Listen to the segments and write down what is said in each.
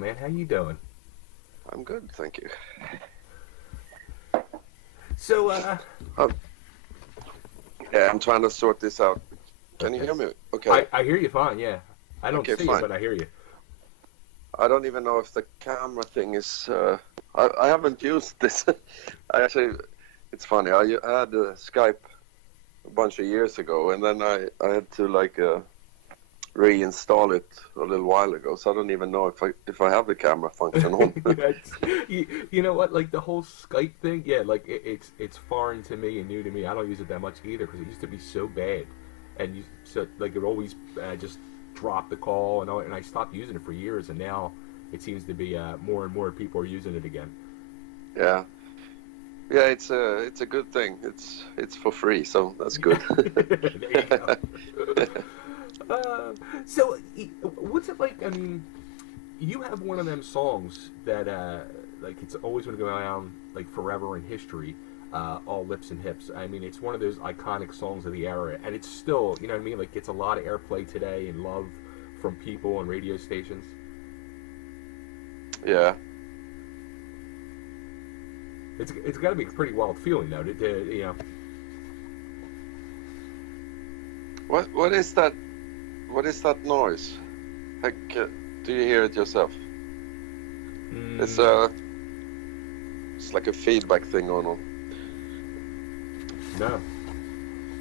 man. How you doing? I'm good, thank you. So, Oh, yeah, I'm trying to sort this out. Can you okay. hear me? Okay. I hear you fine. Yeah, I don't Okay, see you, fine. but I hear you. I don't even know if the camera thing is. I haven't used this. I actually, it's funny. I had Skype a bunch of years ago, and then I had to reinstall it a little while ago. So I don't even know if I have the camera function on. You know what? Like the whole Skype thing. Yeah, like it's foreign to me and new to me. I don't use it that much either because it used to be so bad, and you so like it always just drop the call and all, and I stopped using it for years, and now it seems to be more and more people are using it again. Yeah, yeah. It's a good thing. It's for free, so that's good. There you go. Uh, so, what's it like? I mean, you have one of them songs that, like, it's always going to go around like forever in history. All lips and hips. I mean, it's one of those iconic songs of the era, and it's still, you know what I mean? Like, gets a lot of airplay today and love from people on radio stations. Yeah. It's got to be a pretty wild feeling, though. You know, What is that? What is that noise? Like, do you hear it yourself? It's mm, uh, it's like a feedback thing going on. no.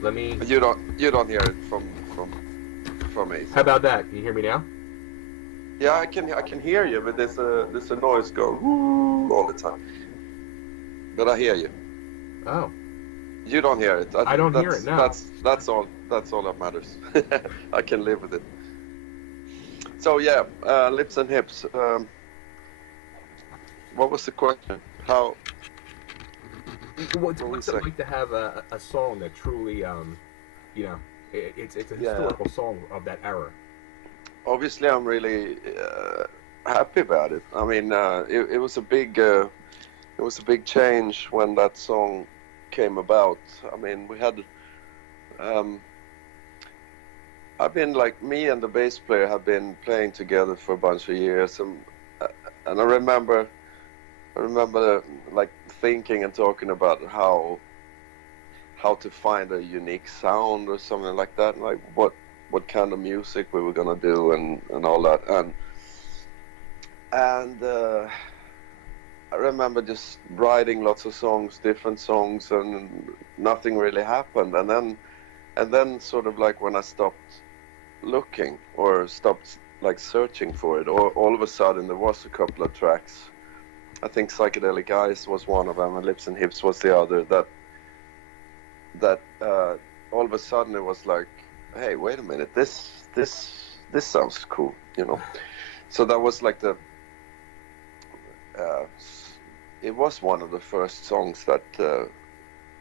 Let me. You don't hear it from me. How So about that? Can you hear me now? yeah, I can hear you, but there's a noise going whoo all the time. But I hear you. Oh, You don't hear it. I don't hear it That's now. that's all that matters. I can live with it. So yeah, lips and hips. What was the question? How? What What's was it it? like to have a song that truly, you know, it's a Yeah. historical song of that era? Obviously, I'm really happy about it. I mean, it was a big change when that song came about. I mean, um, I've been like me and the bass player have been playing together for a bunch of years, uh, and I remember like thinking and talking about how to find a unique sound or something like that, like what kind of music we were gonna do and all that, and I remember just writing lots of songs, different songs, and nothing really happened, and then sort of like when I stopped looking or stopped like searching for it, or all of a sudden there was a couple of tracks. I think Psychedelic Eyes was one of them, and Lips and Hips was the other. That all of a sudden it was like, hey, wait a minute, this sounds cool, you know. So that was like uh, it was one of the first songs that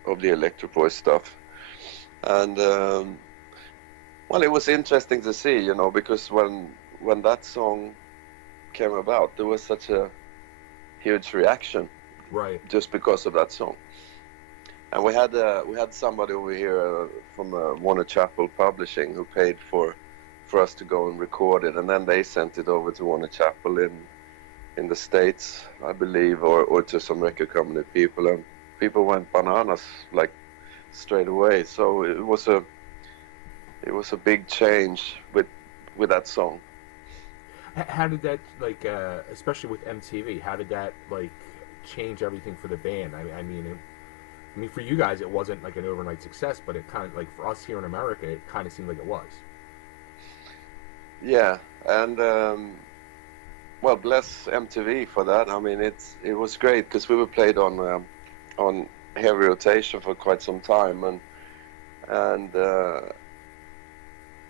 of the Electric Boy stuff, and well, it was interesting to see, you know, because when that song came about, there was such a huge reaction Right. just because of that song. And we had somebody over here from Warner Chappell Publishing who paid for us to go and record it, and then they sent it over to Warner Chappell in the States, I believe, or to some record company people, and people went bananas like straight away. So it was a big change with that song. How did that like, especially with MTV? How did that like change everything for the band? I mean, for you guys, it wasn't like an overnight success, but it kind of like for us here in America, it kind of seemed like it was. Yeah, and well, bless MTV for that. I mean, it was great because we were played on heavy rotation for quite some time, and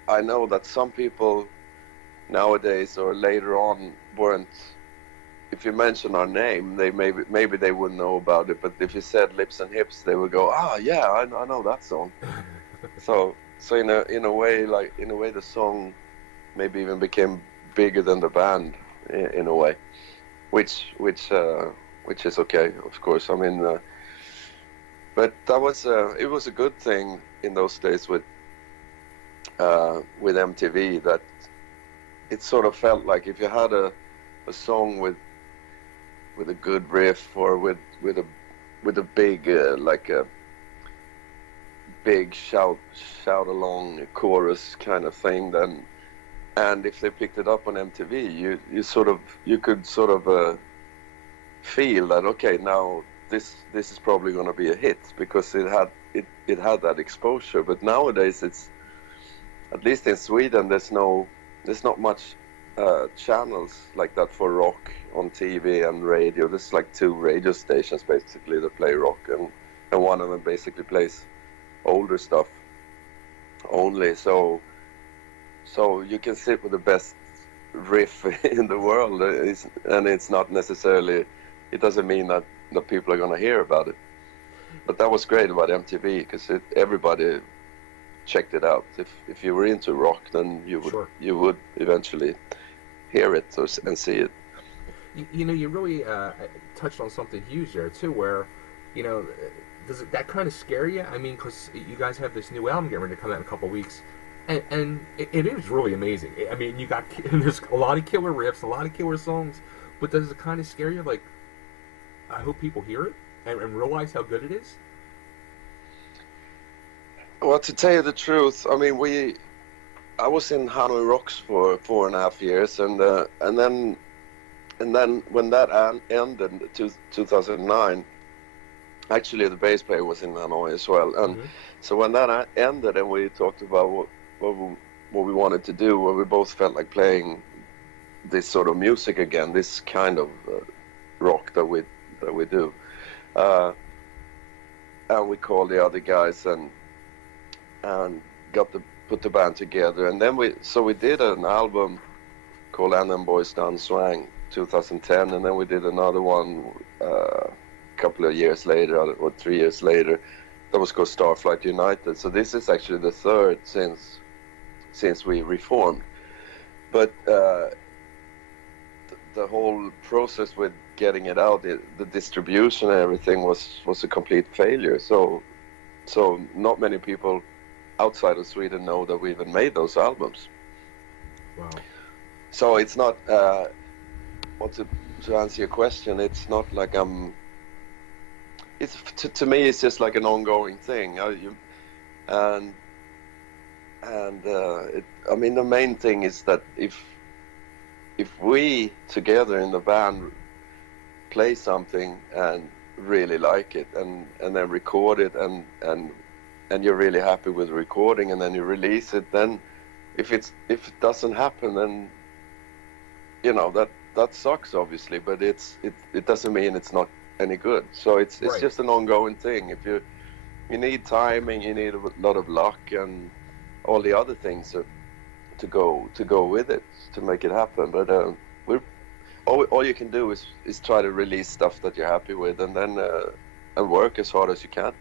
I know that some people nowadays or later on weren't. If you mention our name, they maybe they wouldn't know about it. But if you said Lips and Hips, they would go, ah, yeah, I know that song. So in a way, the song maybe even became bigger than the band in a way, which is okay, of course. I mean, but it was a good thing in those days with MTV that it sort of felt like if you had a a song with a good riff, or with a big like a big shout along chorus kind of thing, then, and if they picked it up on MTV, you could sort of feel that, okay, now this is probably going to be a hit, because it had that exposure. But nowadays, it's, at least in Sweden, there's not much channels like that for rock on TV and radio. There's like 2 radio stations basically that play rock, and one of them basically plays older stuff only. So you can sit with the best riff in the world, and it's not necessarily, it doesn't mean that people are going to hear about it. But that was great about MTV, because everybody checked it out. If you were into rock, then you would eventually hear it and see it. You really touched on something huge there too, where, does that kind of scare you? I mean, because you guys have this new album getting ready to come out in a couple of weeks, and it is really amazing. I mean, there's a lot of killer riffs, a lot of killer songs, but does it kind of scare you? Like, I hope people hear it and realize how good it is. Well, to tell you the truth, I mean, I was in Hanoi Rocks for 4.5 years, and then when that ended in 2009, actually the bass player was in Hanoi as well, and so when that ended, and we talked about what we wanted to do, where we both felt like playing this sort of music again, this kind of rock that we do, and we called the other guys and put the band together, and then we did an album called And Them Boys Done Swang 2010, and then we did another one a couple of years later, or 3 years later, that was called Starflight United. So this is actually the third since we reformed. But the whole process with getting it out, the distribution and everything was a complete failure. So not many people outside of Sweden know that we even made those albums. Wow. So it's not, to answer your question, it's not like to me it's just like an ongoing thing. I mean, the main thing is that if we together in the band play something and really like it, and then record it, and you're really happy with the recording, and then you release it, then if it doesn't happen, then that sucks, obviously, but it doesn't mean it's not any good. So it's right. Just an ongoing thing. If you need timing, you need a lot of luck and all the other things to go with it to make it happen. But all you can do is try to release stuff that you're happy with, and then and work as hard as you can.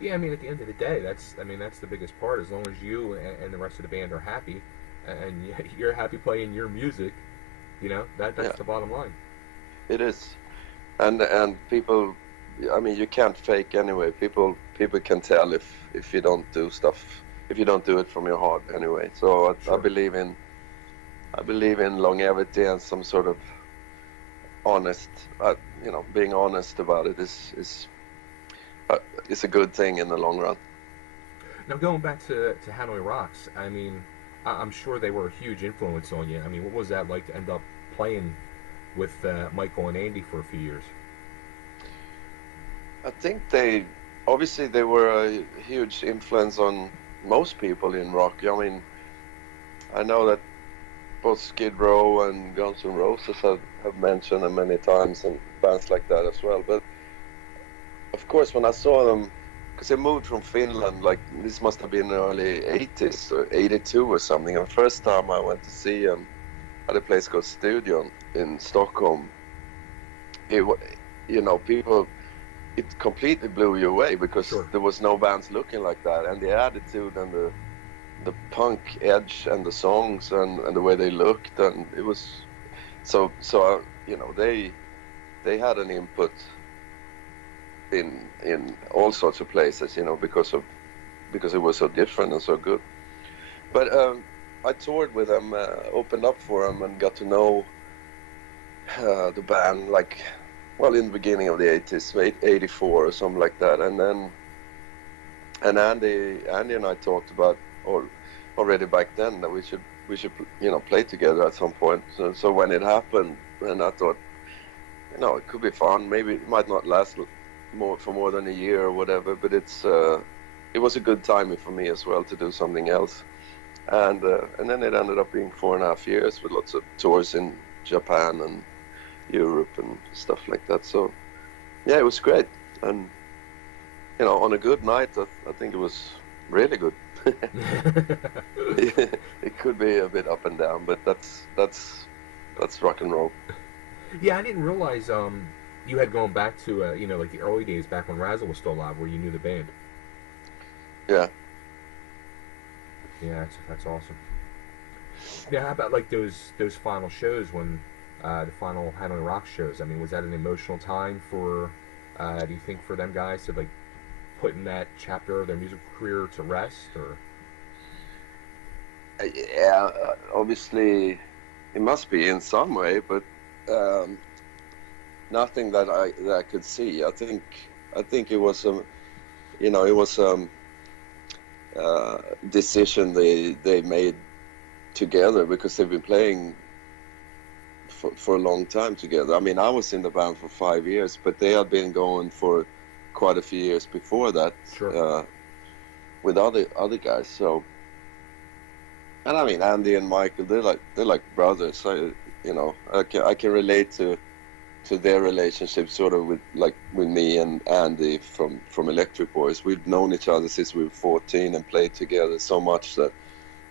Yeah, I mean, at the end of the day, that's the biggest part. As long as you and the rest of the band are happy, and you're happy playing your music, that's the bottom line. It is, and people, I mean, you can't fake anyway. People can tell if you don't do stuff, if you don't do it from your heart anyway. So Sure. I believe in longevity and some sort of honest, being honest about it is a good thing in the long run. Now, going back to Hanoi Rocks, I mean, I'm sure they were a huge influence on you. I mean, what was that like to end up playing with Michael and Andy for a few years? I think they were a huge influence on most people in rock. I mean, I know that both Skid Row and Guns N' Roses have mentioned them many times, and bands like that as well. But of course, when I saw them, because they moved from Finland, like this must have been the early 80s or 82 or something. And the first time I went to see them at a place called Studion in Stockholm, people, it completely blew you away, because Sure. there was no bands looking like that, and the attitude and the punk edge and the songs and the way they looked, and it was so they had an input in all sorts of places, because it was so different and so good. But I toured with them, opened up for them, and got to know the band, like, well, in the beginning of the 80s, 84 or something like that. And Andy and I talked about, or already back then, that we should play together at some point. So when it happened, and I thought, it could be fun. Maybe it might not last for more than a year or whatever, but it was a good timing for me as well to do something else. And then it ended up being 4.5 years with lots of tours in Japan and Europe and stuff like that. So yeah, it was great. And on a good night, I think it was really good. It could be a bit up and down, but that's rock and roll. Yeah, I didn't realize you had gone back to like the early days back when Razzle was still alive, where you knew the band. Yeah. Yeah, that's awesome. Yeah, how about like those final shows when the final Hanoi Rock shows? I mean, was that an emotional time for? Do you think for them guys to like put in that chapter of their musical career to rest, or? Yeah, obviously, it must be in some way, but nothing that I could see. I think it was decision they made together, because they've been playing for a long time together. I mean, I was in the band for 5 years, but they had been going for quite a few years before that. Sure. With other guys. So, and I mean, Andy and Michael, they're like brothers. So, I can relate to their relationship sort of with me and Andy from Electric Boys. We've known each other since we were 14 and played together so much that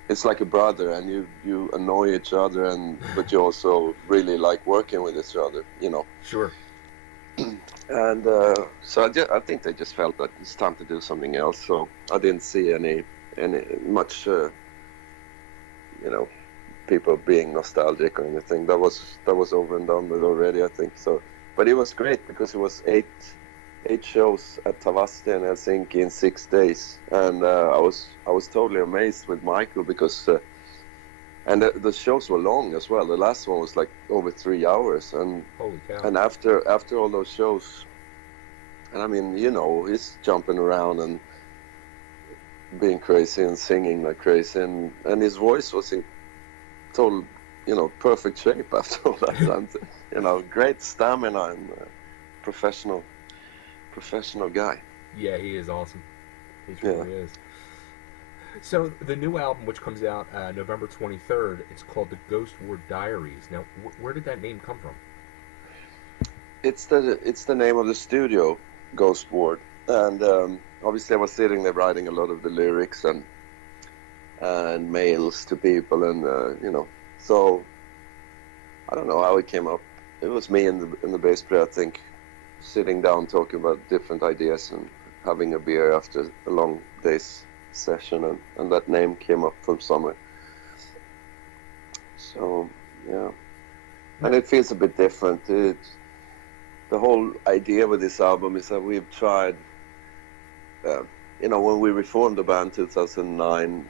it's like a brother, and you annoy each other, but you also really like working with each other, Sure. And so I think they just felt that it's time to do something else. So I didn't see any much people being nostalgic or anything. That was over and done with already, I think. So, but it was great because it was eight shows at Tavasti in Helsinki in 6 days, and I was totally amazed with Michael because and the shows were long as well. The last one was like over 3 hours, and holy cow. And after all those shows, and I mean, he's jumping around and being crazy and singing like crazy, and his voice was in total, perfect shape after all that time. Great stamina and professional guy. Yeah, he is awesome. He really is. So the new album, which comes out November 23rd, it's called the Ghost Ward Diaries. Now, where did that name come from? It's the name of the studio, Ghost Ward, and obviously I was sitting there writing a lot of the lyrics and mails to people, and so I don't know how it came up. It was me and the bass player, I think, sitting down talking about different ideas and having a beer after a long day's session, and that name came up from somewhere. So yeah, and it feels a bit different. The whole idea with this album is that we've tried, when we reformed the band 2009,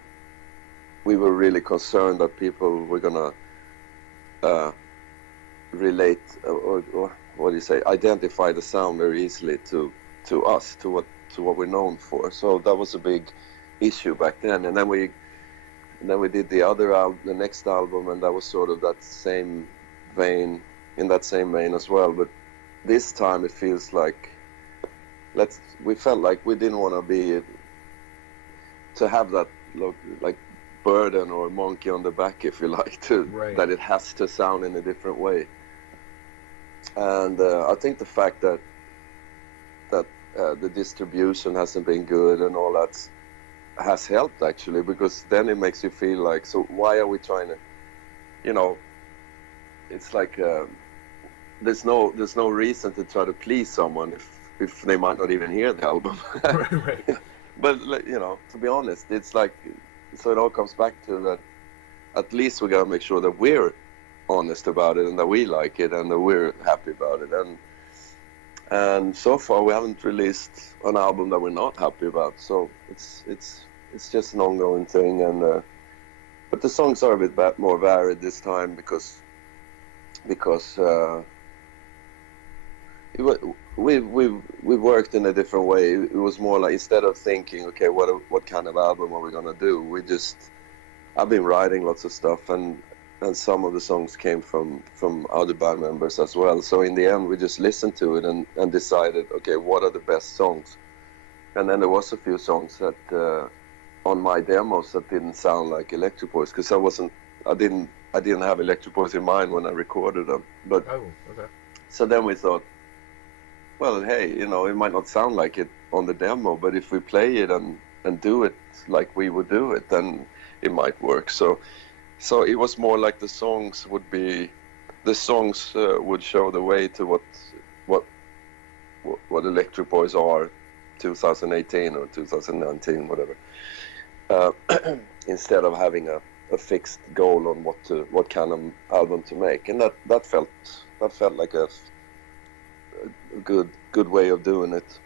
we were really concerned that people were gonna relate or what do you say, identify the sound very easily to us, to what we're known for. So that was a big issue back then, and then we did the next album, and that was sort of that same vein as well. But this time it feels like we felt like we didn't want to have that like burden or monkey on the back, if you like, right. That it has to sound in a different way. And I think the fact that the distribution hasn't been good and all that has helped, actually, because then it makes you feel like, so why are we trying to, it's like there's no reason to try to please someone if they might not even hear the album. Right. But to be honest, it's like, so it all comes back to that. At least we gotta make sure that we're honest about it and that we like it and that we're happy about it. And so far we haven't released an album that we're not happy about. So it's just an ongoing thing. And but the songs are a bit more varied this time because because we worked in a different way. It was more like, instead of thinking, okay, what kind of album are we gonna do, I've been writing lots of stuff, and some of the songs came from other band members as well. So in the end, we just listened to it and decided, okay, what are the best songs? And then there was a few songs that on my demos that didn't sound like Electric Boys, because I didn't have Electric Boys in mind when I recorded them. But okay. So then we thought, well, hey, it might not sound like it on the demo, but if we play it and do it like we would do it, then it might work. So it was more like the songs would show the way to what Electric Boys are 2018 or 2019, whatever. Instead of having a fixed goal on what kind of album to make, and that felt like a good way of doing it.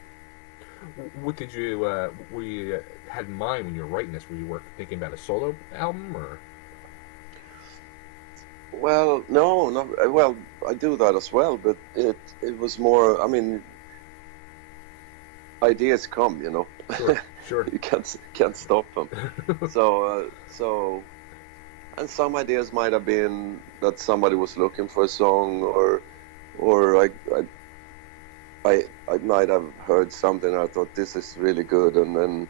What did you had in mind when you were writing this? Were you thinking about a solo album, or? Well, no, not well. I do that as well, but it was more. I mean, ideas come, Sure. You can't stop them. So, and some ideas might have been that somebody was looking for a song, or I might have heard something and I thought this is really good, and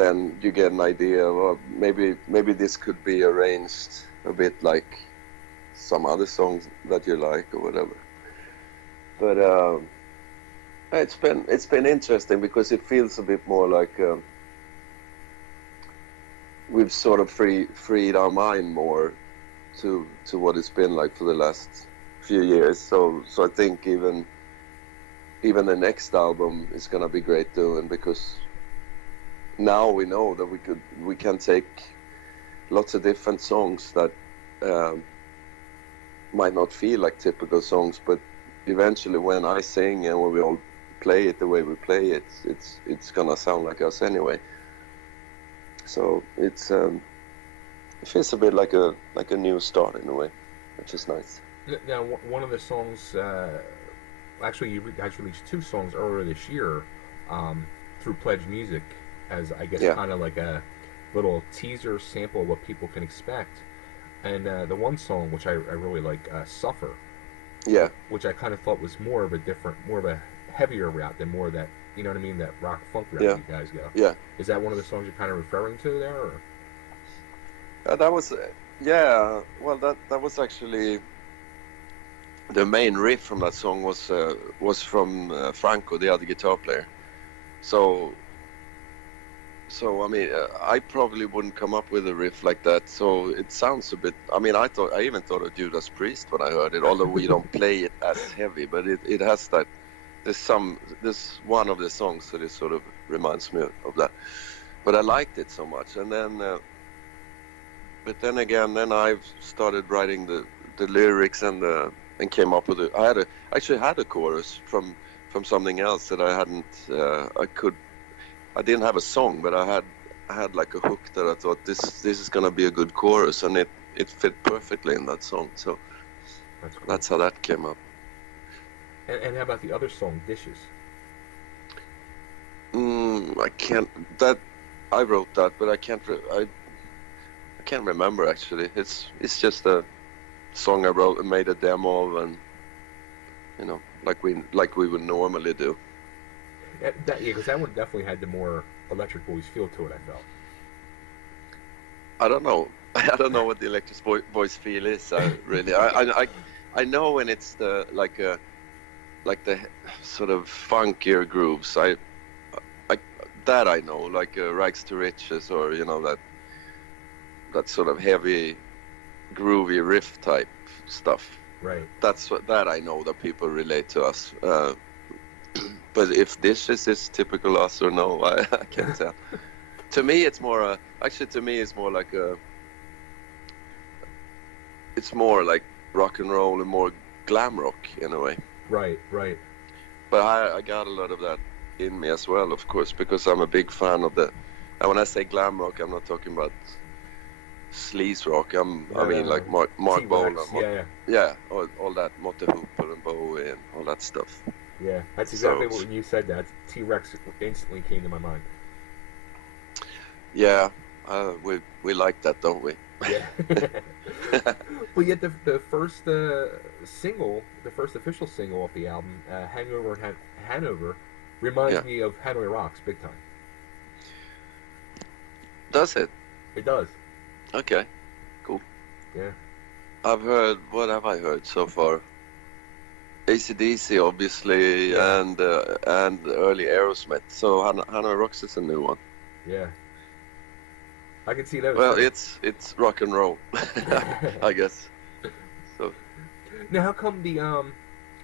then you get an idea, well, maybe this could be arranged a bit like some other songs that you like or whatever. But it's been interesting because it feels a bit more like we've sort of freed our mind more to what it's been like for the last few years. So I think even the next album is gonna be great doing, because now we know that we can take lots of different songs that might not feel like typical songs, but eventually when I sing and when we all play it the way we play it, it's gonna sound like us anyway. So it feels a bit like a new start in a way, which is nice. Now, one of the songs, actually, you guys released 2 songs earlier this year through Pledge Music, as I guess kind of like a little teaser sample of what people can expect. And the one song, which I really like, Suffer. Yeah. Which I kind of thought was more of a heavier route than more of that, you know what I mean, that rock funk route you guys go. Yeah. Is that one of the songs you're kind of referring to there, or? That was, well, that was actually the main riff from that song was from Franco, the other guitar player. So I mean, I probably wouldn't come up with a riff like that. So it sounds a bit. I mean, I even thought of Judas Priest when I heard it, although we don't play it as heavy. But it has that. There's one of the songs that it sort of reminds me of that. But I liked it so much, and then. But then again, I've started writing the lyrics and came up with it. I actually had a chorus from something else that I hadn't. I didn't have a song, but I had like a hook that I thought this is gonna be a good chorus, and it fit perfectly in that song. So that's cool. That's how that came up. And how about the other song, Dishes? I can't. I wrote that, but I can't remember actually. It's just a song I wrote and made a demo of, and like we would normally do. Because that one definitely had the more Electric Boys feel to it, I felt. I don't know. I don't know what the Electric Boys feel is, really. I know when it's the like the sort of funkier grooves. I know, like Rags to Riches, or that sort of heavy, groovy riff type stuff. Right. That I know that people relate to us. But if Dishes is typical us or no, I can't tell. To me, it's more. It's more like it's more like rock and roll and more glam rock in a way. Right. But I got a lot of that in me as well, of course, because I'm a big fan of the. And when I say glam rock, I'm not talking about sleaze rock. I mean, like Mark T-Rex, Bolan. yeah. All that Motte Hooper and Bowie and all that stuff. Yeah, that's exactly what, when you said that, T-Rex instantly came to my mind. Yeah, we like that, don't we? Yeah. But yet the first single, the first official single off the album, Hangover in Hanover, reminds me of Hanoi Rocks big time. Does it? It does. Okay, cool. Yeah. I've heard, what have I heard so far? AC/DC, obviously, and early Aerosmith. So Hanoi Rocks is a new one. Yeah. I can see that. Well, it's rock and roll, I guess. So. Now, how come the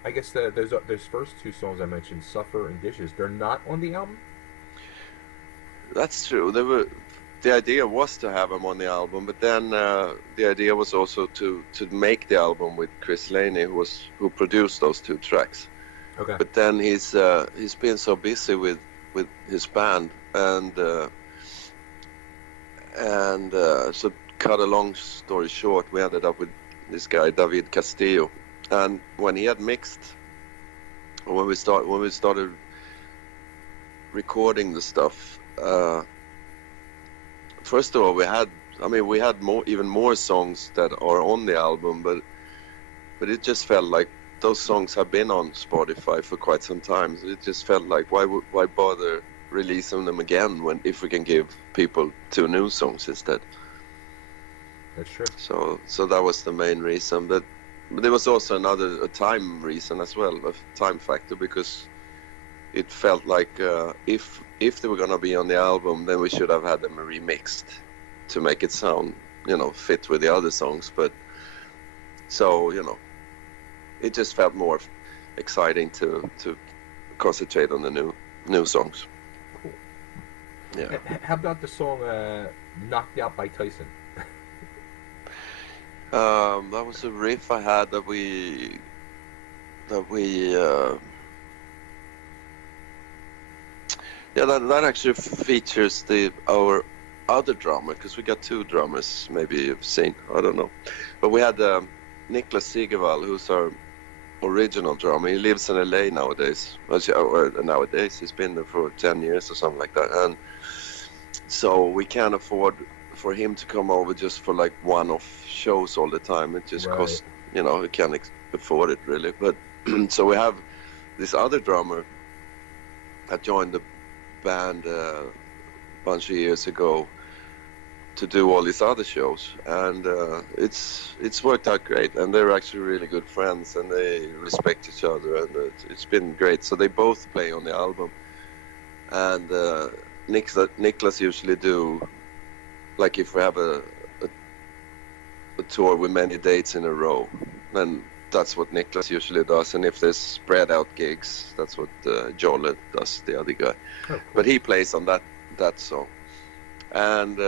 I guess those first two songs I mentioned, "Suffer" and "Dishes," they're not on the album? That's true. The idea was to have them on the album, but then the idea was also to make the album with Chris Laney, who produced those two tracks. Okay. But then he's been so busy with his band, and so cut a long story short, we ended up with this guy David Castillo, and when he had mixed, when we started recording the stuff. First of all, we had even more songs that are on the album, but it just felt like those songs have been on Spotify for quite some time. So it just felt like why bother releasing them again if we can give people two new songs instead. That's true. So that was the main reason, but there was also a time reason as well, a time factor, because it felt like if they were gonna be on the album, then we should have had them remixed to make it sound, fit with the other songs. But so it just felt more exciting to concentrate on the new songs. Cool. Yeah. How about the song "Knocked Out" by Tyson? That was a riff I had that we. Yeah, that actually features our other drummer, because we got two drummers, maybe you've seen, I don't know. But we had Niklas Sigevall, who's our original drummer. He lives in LA nowadays. Nowadays, he's been there for 10 years or something like that. And so we can't afford for him to come over just for like one-off shows all the time. It just costs, we can't afford it really. But so we have this other drummer that joined the band a bunch of years ago to do all these other shows, and it's worked out great, and they're actually really good friends, and they respect each other, and it's been great. So they both play on the album, and Niklas usually do, like if we have a tour with many dates in a row, then that's what Niklas usually does, and if there's spread out gigs, that's what Jolle does, the other guy. Oh, cool. But he plays on that song, and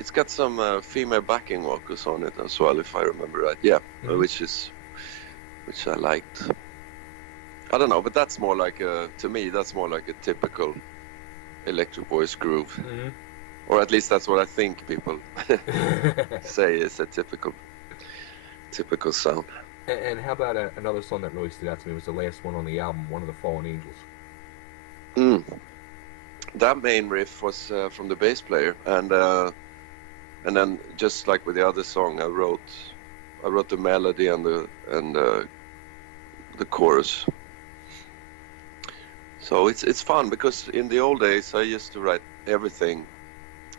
it's got some female backing vocals on it as well, if I remember right. Yeah, which I liked. I don't know, but that's more like to me that's more like a typical Electric Boys groove. Mm-hmm. Or at least that's what I think people say is a typical typical sound. And how about another song that really stood out to me was the last one on the album, One of the Fallen Angels. That main riff was from the bass player, and then just like with the other song, I wrote the melody and the chorus. So it's fun, because in the old days I used to write everything,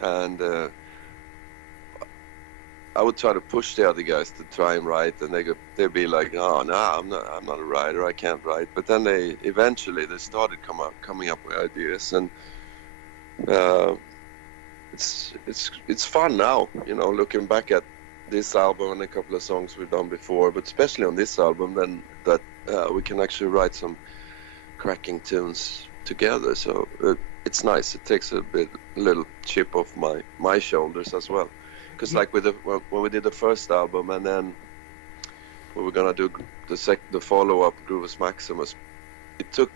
and I would try to push the other guys to try and write, and they'd be like, "Oh no, I'm not a writer. I can't write." But then they eventually started coming up with ideas, and it's fun now, looking back at this album and a couple of songs we've done before, but especially on this album, then that we can actually write some cracking tunes together. So it's nice. It takes a little chip off my shoulders as well. Because like when we did the first album, and then we were gonna do the follow-up, Groovus Maximus, it took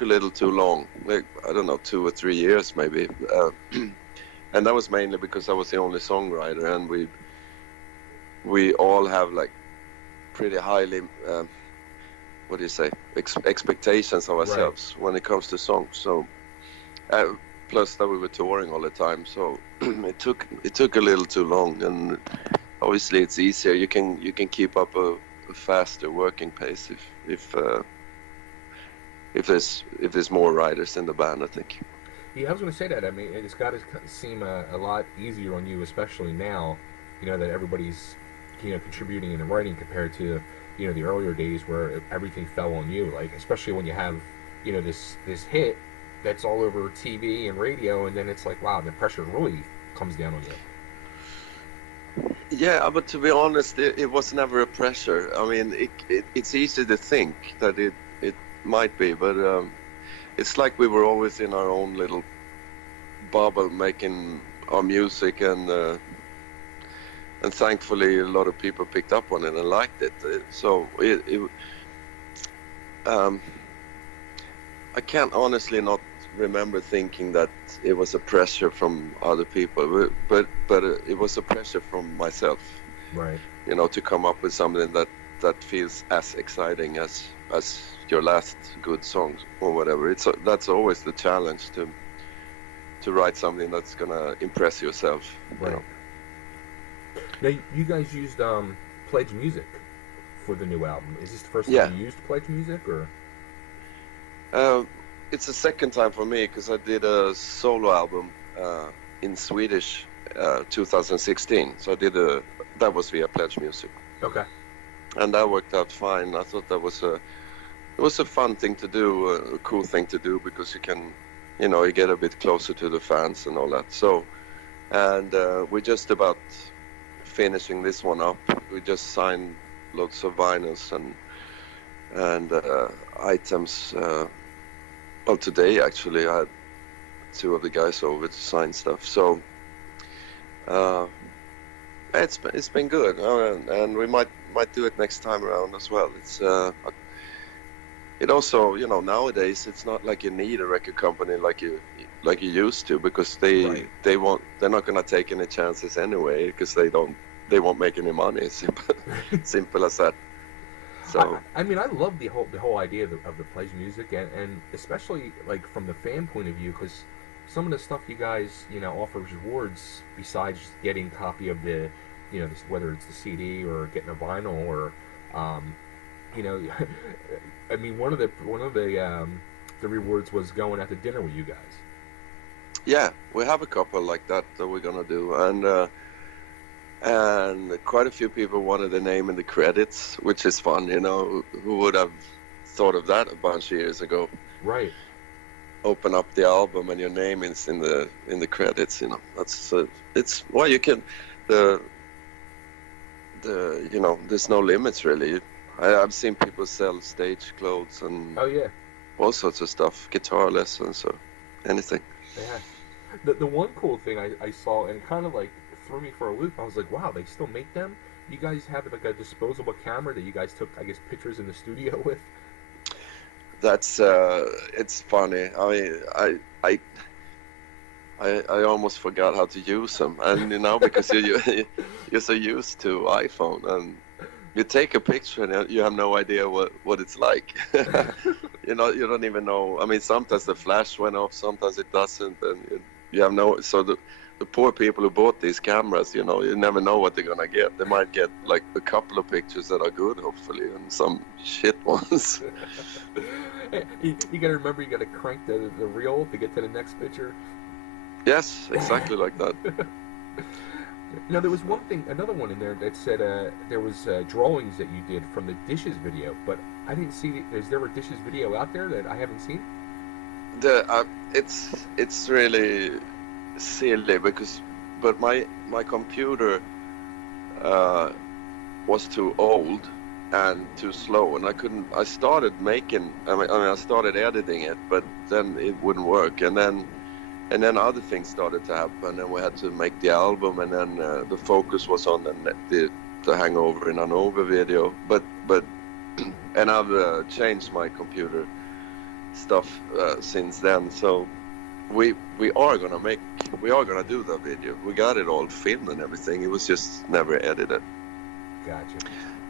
a little too long. Like, I don't know, 2 or 3 years maybe, and that was mainly because I was the only songwriter, and we all have like pretty highly what do you say, expectations of ourselves when it comes to songs. So plus that we were touring all the time, so it took a little too long. And obviously it's easier, you can keep up a faster working pace if there's more writers in the band, I think. Yeah, I was going to say that. I mean, it's got to seem a lot easier on you, especially now, that everybody's, contributing in the writing compared to, the earlier days where everything fell on you. Like, especially when you have, this hit that's all over TV and radio, and then it's like, wow, the pressure really comes down on you. Yeah, but to be honest, it was never a pressure. I mean, it's easy to think that it might be, but it's like we were always in our own little bubble making our music, and thankfully a lot of people picked up on it and liked it. So I can't honestly not remember thinking that it was a pressure from other people, but it was a pressure from myself, right? To come up with something that feels as exciting as your last good song or whatever. That's always the challenge, to write something that's gonna impress yourself. Right. Now you guys used Pledge Music for the new album. Is this the first time you used Pledge Music, or? It's the second time for me, because I did a solo album in Swedish 2016. So that was via Pledge Music. Okay. And that worked out fine. I thought it was a fun thing to do, a cool thing to do, because you can, you get a bit closer to the fans and all that. So, and we're just about finishing this one up. We just signed lots of vinyls and items. Well, today actually I had 2 of the guys over to sign stuff. So it's been good, and we might do it next time around as well. It's it also, nowadays it's not like you need a record company like you used to, because they're not gonna take any chances anyway, because they won't make any money. Simple as that. So I mean, I love the whole idea of the Pledge Music, and especially like from the fan point of view, because some of the stuff you guys offers rewards besides getting a copy of the whether it's the CD or getting a vinyl, or I mean, one of the rewards was going out to dinner with you guys. Yeah, we have a couple like that we're gonna do, and quite a few people wanted the name in the credits, which is fun. Who would have thought of that a bunch of years ago? Right. Open up the album and your name is in the credits. That's it's you can there's no limits really. I've seen people sell stage clothes and all sorts of stuff, guitar lessons or anything. Yeah. The one cool thing I saw, and kind of like threw me for a loop, I was like, wow, they still make them? You guys have like a disposable camera that you guys took, I guess, pictures in the studio with? That's it's funny. I almost forgot how to use them, and because you're so used to iPhone, and you take a picture and you have no idea what it's like. You don't even know. I mean, sometimes the flash went off, sometimes it doesn't, and you have no. So the poor people who bought these cameras, you never know what they're gonna get. They might get like a couple of pictures that are good, hopefully, and some shit ones. You gotta remember, you gotta crank the reel to get to the next picture. Yes, exactly like that. Now, there was another one in there that said there was drawings that you did from the Dishes video, but I didn't see. Is there a Dishes video out there that I haven't seen? It's really silly but my computer was too old and too slow, and I started editing it, but then it wouldn't work, and then other things started to happen, and we had to make the album, and then the focus was on the Hangover in Hanover video, but and I've changed my computer stuff since then, so we are gonna do the video. We got it all filmed and everything. It was just never edited. Gotcha.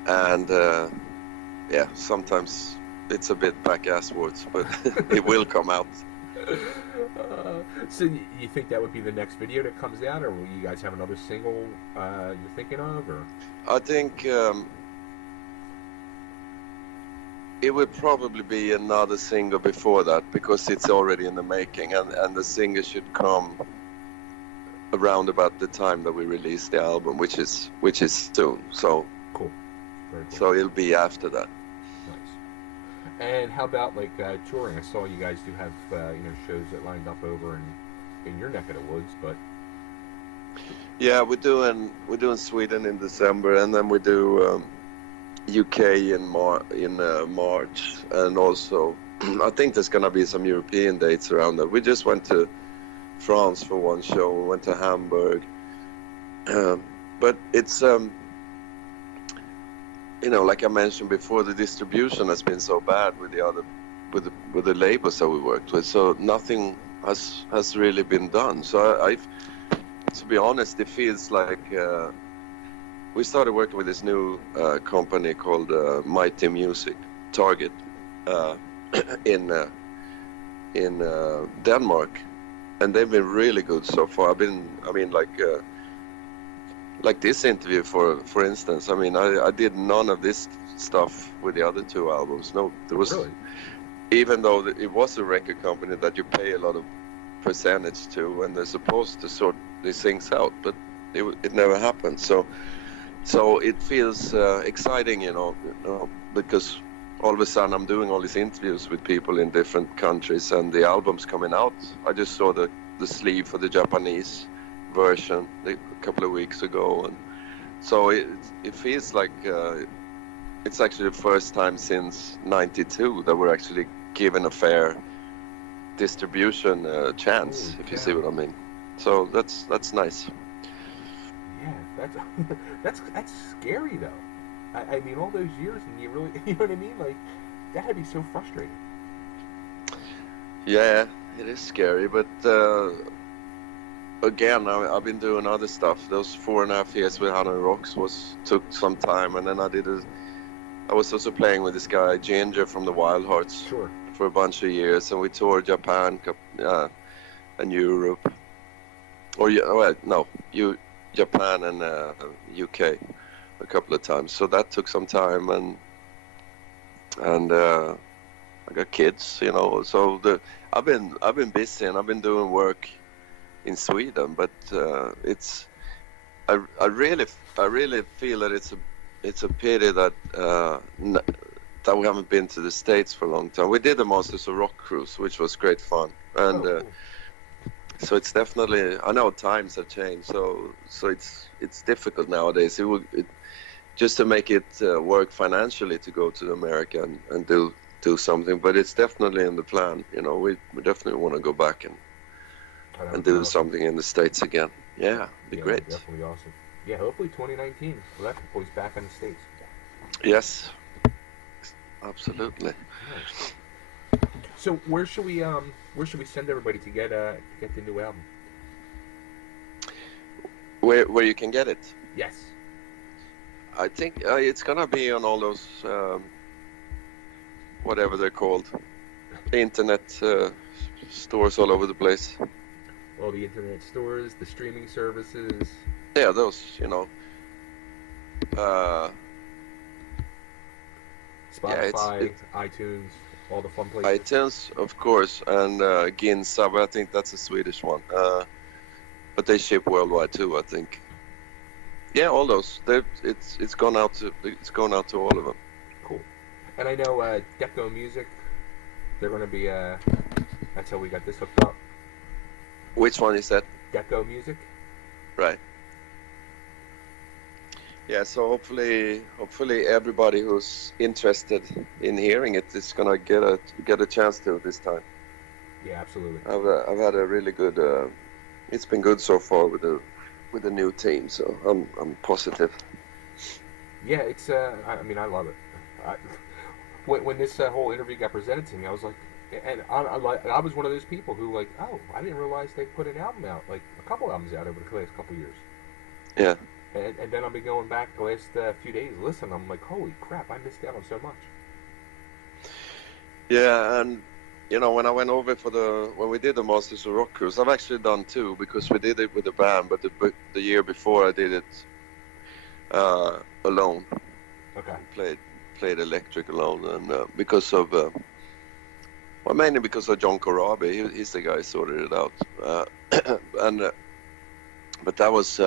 And yeah, sometimes it's a bit back-asswards, but it will come out. So you think that would be the next video that comes out, or will you guys have another single you're thinking of, or? I think it would probably be another single before that, because it's already in the making, and the single should come around about the time that we release the album, which is soon. So cool. Very cool. So it'll be after that. Nice. And how about like touring? I saw you guys do have shows that lined up over in your neck of the woods, but yeah, we're doing Sweden in December, and then we do UK in March, and also I think there's gonna be some European dates around that. We just went to France for one show. We went to Hamburg, but it's like I mentioned before, the distribution has been so bad with the labels that we worked with, so nothing has really been done. So I to be honest, it feels like we started working with this new company called Mighty Music Target in Denmark, and they've been really good so far. Like this interview, for instance. I mean, I did none of this stuff with the other two albums. No, there was really? Even though it was a record company that you pay a lot of percentage to, and they're supposed to sort these things out, but it never happened. So it feels exciting, because all of a sudden I'm doing all these interviews with people in different countries, and the album's coming out. I just saw the sleeve for the Japanese version a couple of weeks ago, and so it feels like it's actually the first time since '92 that we're actually given a fair distribution chance. Ooh, if you see what I mean. So that's nice. Yeah, that's scary though. I mean, all those years, and you really, you know what I mean? Like, that had to be so frustrating. Yeah, it is scary, but again, I've been doing other stuff. Those 4.5 years with Hanoi Rocks took some time, and then I was also playing with this guy Ginger from the Wild Hearts. Sure. For a bunch of years, and we toured Japan and Europe, Japan and UK a couple of times. So that took some time, and I got kids, So I've been busy, and I've been doing work in Sweden, but I really feel that it's a pity that that we haven't been to the States for a long time. We did the Masters of Rock cruise, which was great fun, and cool. So it's definitely, I know times have changed, so it's difficult nowadays. Just to make it work financially to go to America and do something, but it's definitely in the plan. We definitely want to go back and do something in the States again. Yeah, be great. Definitely awesome. Yeah, hopefully 2019. Well, that's before he's back in the States. Yes. Absolutely. So where should we send everybody to get the new album? Where you can get it? Yes. I think it's gonna be on all those whatever they're called, internet stores all over the place. All the internet stores, the streaming services. Yeah, those. Spotify, iTunes, all the fun places. iTunes, of course, and Ginsa, but I think that's a Swedish one. But they ship worldwide too, I think. Yeah, all those. It's gone out to all of them. Cool. And I know Deco Music. They're going to be. That's how we got this hooked up. Which one is that? Deco Music. Right. Yeah, so hopefully everybody who's interested in hearing it is gonna get a chance to this time. Yeah, absolutely. I've had a really good. It's been good so far with the new team, so I'm positive. Yeah, it's. I mean, I love it. when this whole interview got presented to me, I was like, and I was one of those people who like, oh, I didn't realize they put an album out, like a couple albums out over the last couple of years. Yeah. And then I'll be going back the last few days. Listen, I'm like, holy crap, I missed out on so much. Yeah, and you know, when I went over when we did the Masters of Rock cruise, I've actually done two because we did it with a band, but the year before I did it alone. Okay. Played electric alone, and because of well, mainly because of John Corabi. He's the guy who sorted it out, but that was.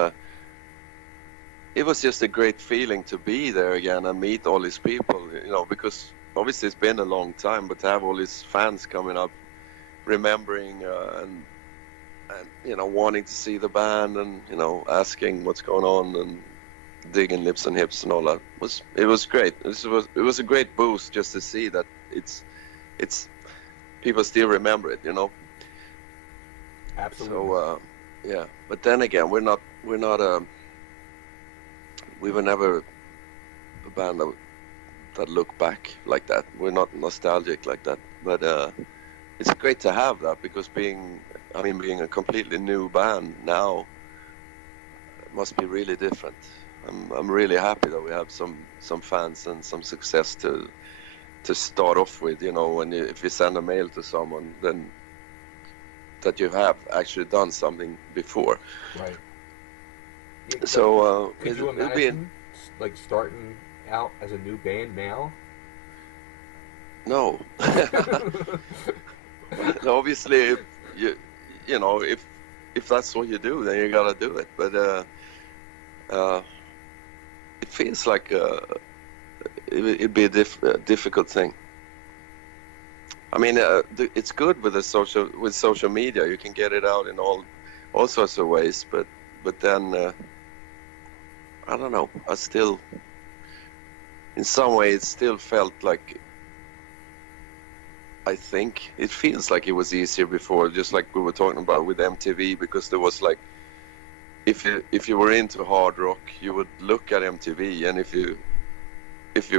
It was just a great feeling to be there again and meet all these people, you know, because obviously it's been a long time, but to have all these fans coming up, remembering and you know, wanting to see the band and, you know, asking what's going on and digging lips and hips and all that it was great. It was a great boost just to see that it's people still remember it, you know. Absolutely. So yeah, but then again, we were never a band that look back like that. We're not nostalgic like that, but it's great to have that because being a completely new band now must be really different. I'm really happy that we have some fans and some success to start off with. You know, if you send a mail to someone, then that you have actually done something before. Right. So could you imagine like starting out as a new band now? No. Obviously, you know, if that's what you do, then you gotta do it. But it feels like it'd be a difficult thing. I mean, it's good with social media. You can get it out in all sorts of ways. But then I don't know. In some way, it still felt like. I think it feels like it was easier before, just like we were talking about with MTV, because there was like, if you were into hard rock, you would look at MTV, and if you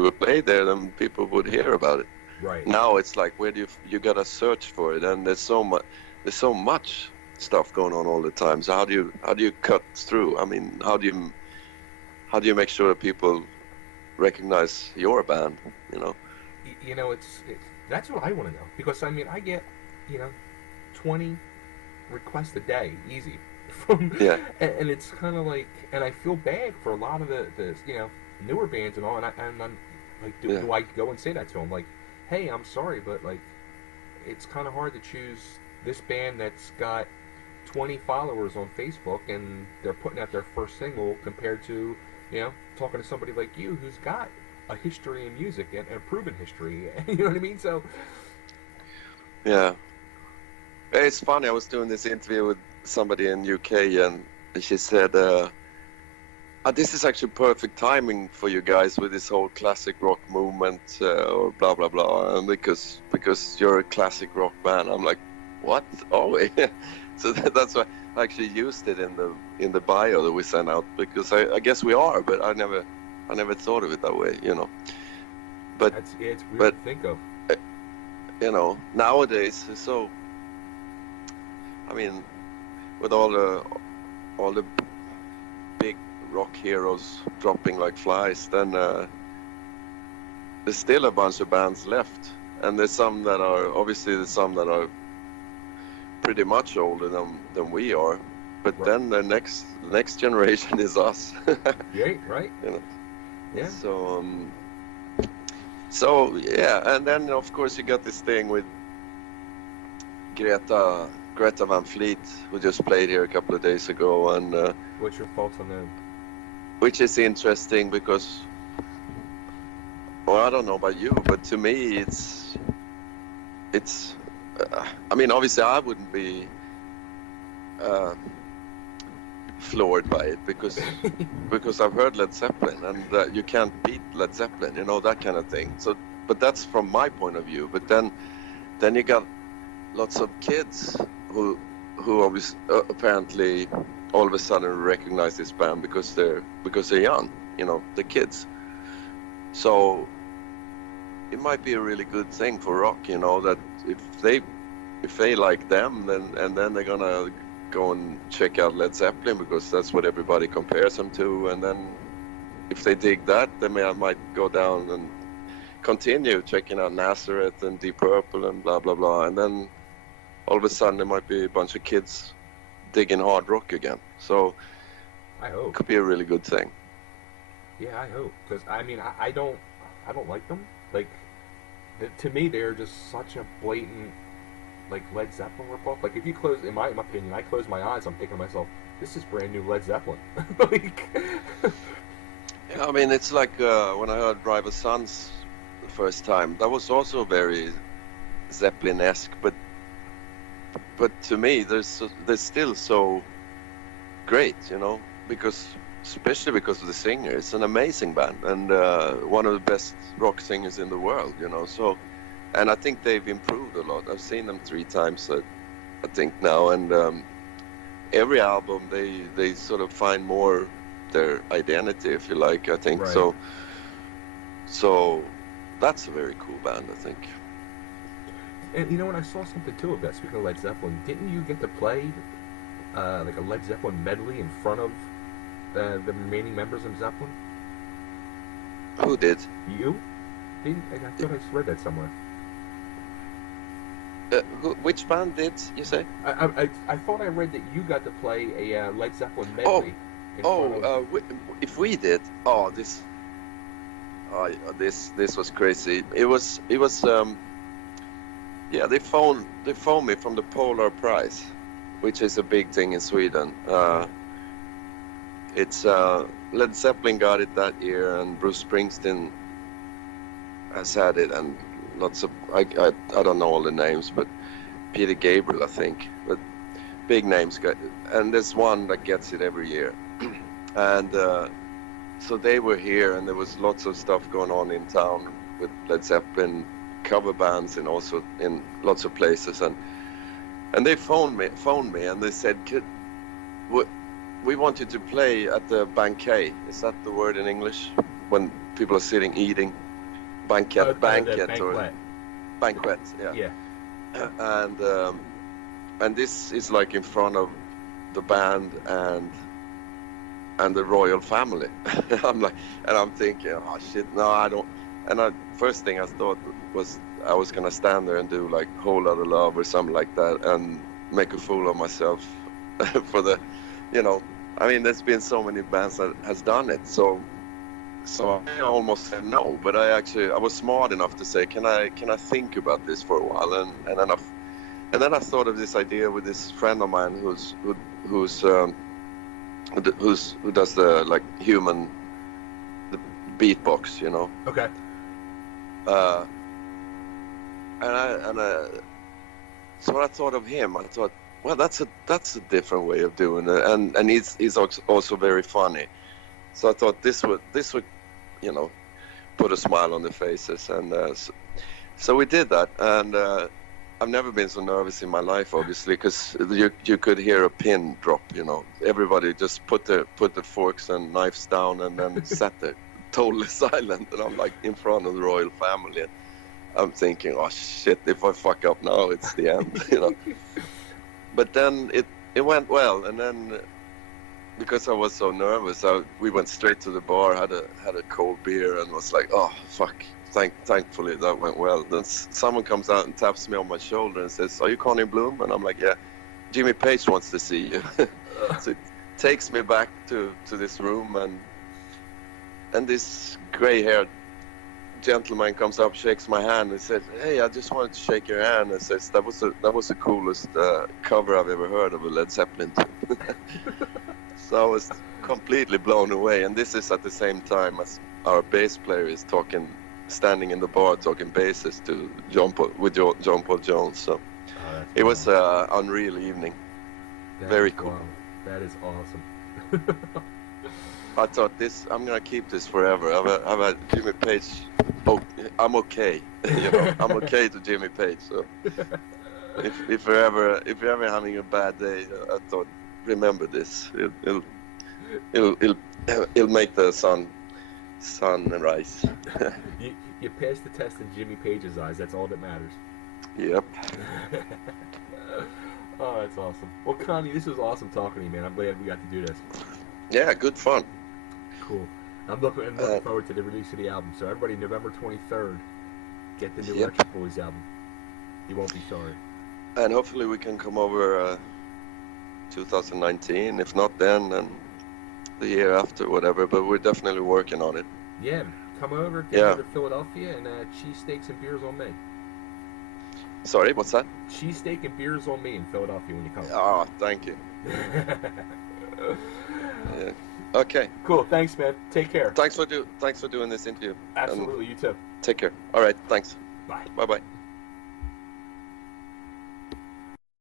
would play there, then people would hear about it. Right. Now it's like, where do you gotta search for it, and there's so much stuff going on all the time. So how do you cut through? I mean, how do you make sure that people recognize your band? You know. You know, that's what I want to know, because I mean, I get 20 requests a day, easy, from and it's kind of like, and I feel bad for a lot of the newer bands and all, and I'm like, do I go and say that to them, like, hey, I'm sorry, but like, it's kind of hard to choose this band that's got 20 followers on Facebook and they're putting out their first single compared to talking to somebody like you who's got a history in music and a proven history. You know what I mean? So yeah, it's funny. I was doing this interview with somebody in UK, and she said, "This is actually perfect timing for you guys with this whole classic rock movement, or blah blah blah, and because you're a classic rock band." I'm like, "What? Oh, yeah." So that's why I actually used it in the bio that we sent out, because I guess we are, but I never thought of it that way, you know. But it's weird to think of. Nowadays, so I mean, with all the big rock heroes dropping like flies, then there's still a bunch of bands left, and there's some that are pretty much older than we are, but right. Then the next generation is us. Yeah, right. Yeah. So yeah, and then of course you got this thing with Greta Van Fleet, who just played here a couple of days ago, and what's your thoughts on them? Which is interesting because, well, I don't know about you, but to me it's I mean, obviously I wouldn't be floored by it because I've heard Led Zeppelin, and you can't beat Led Zeppelin, that kind of thing. So, but that's from my point of view. But then you got lots of kids who obviously apparently all of a sudden recognize this band because they're young, the kids. So it might be a really good thing for rock, you know, that if they like them, then they're gonna go and check out Led Zeppelin because that's what everybody compares them to, and then if they dig that, then I might go down and continue checking out Nazareth and Deep Purple and blah blah blah, and then all of a sudden there might be a bunch of kids digging hard rock again. So I hope it could be a really good thing. Yeah, I hope, because I mean, I don't like them. Like, to me, they're just such a blatant, like, Led Zeppelin ripoff. Like, if you close, in my opinion, I close my eyes, I'm thinking to myself, this is brand new Led Zeppelin. Like, yeah, I mean, it's like when I heard Driver's Sons the first time, that was also very Zeppelin-esque, but to me, they're still so great, you know, especially because of the singer. It's an amazing band and one of the best rock singers in the world, you know. So, and I think they've improved a lot. I've seen them 3 times, I think now, and every album they sort of find more their identity, if you like. I think right. so. So that's a very cool band, I think. And you know, when I saw something too of that, speaking of Led Zeppelin, didn't you get to play like a Led Zeppelin medley in front of the remaining members of Zeppelin? Who did? You? Didn't? I thought I read that somewhere. Which band did you say? I thought I read that you got to play a Led Zeppelin medley. If we did, this was crazy. It was yeah, they phoned me from the Polar Prize, which is a big thing in Sweden. It's Led Zeppelin got it that year, and Bruce Springsteen has had it, and lots of I don't know all the names, but Peter Gabriel, I think, but big names got it. And there's one that gets it every year. And so they were here, and there was lots of stuff going on in town with Led Zeppelin cover bands, and also in lots of places. And they phoned me, and they said, we want you to play at the banquet. Is that the word in English? When people are sitting eating, banquet or banquet, yeah. And this is like in front of the band and the royal family. I'm thinking, oh shit, no, I don't. And first thing I thought was I was gonna stand there and do like Whole Lotta Love or something like that and make a fool of myself for the, you know. I mean, there's been so many bands that has done it, so I almost said no. But I was smart enough to say, can I think about this for a while? And then I thought of this idea with this friend of mine who does the like human the beatbox, you know. Okay. So when I thought of him, I thought, well, that's a different way of doing it, and he's also very funny. So I thought this would you know, put a smile on their faces, and so we did that. And I've never been so nervous in my life, obviously, because you could hear a pin drop. You know, everybody just put the forks and knives down, and then sat there totally silent. And I'm like in front of the royal family, and I'm thinking, oh shit, if I fuck up now, it's the end, you know. But then it went well, and then because I was so nervous, we went straight to the bar, had a cold beer, and was like, oh fuck. Thankfully that went well. Then someone comes out and taps me on my shoulder and says, "Are you Conny Bloom?" And I'm like, "Yeah, Jimmy Page wants to see you." So it takes me back to this room, and this gray-haired gentleman comes up, shakes my hand, and says, "Hey, I just wanted to shake your hand," and says, "That was the coolest cover I've ever heard of a Led Zeppelin tune." So I was completely blown away, and this is at the same time as our bass player is standing in the bar talking basses to John Paul Jones. So it was an unreal evening. Very cool. Wow. That is awesome. I thought I'm gonna keep this forever. I've had Jimmy Page. Oh, I'm okay. You know, I'm okay to Jimmy Page. So if you're ever having a bad day, I thought, remember this. It'll make the sun rise. You passed the test in Jimmy Page's eyes. That's all that matters. Yep. Oh, that's awesome. Well, Connie, this was awesome talking to you, man. I'm glad we got to do this. Yeah, good fun. Cool. I'm looking forward to the release of the album. So everybody, November 23rd, get the new Yep. Electric Boys album. You won't be sorry. And hopefully we can come over 2019. If not then the year after, whatever. But we're definitely working on it. Yeah, come over, get over to Philadelphia, and cheesesteaks and beers on me. Sorry, what's that? Cheesesteak and beers on me in Philadelphia when you come. Oh, thank you. Yeah. Okay. Cool. Thanks, man. Take care. Thanks for doing this interview. Absolutely. You too. Take care. All right. Thanks. Bye. Bye-bye.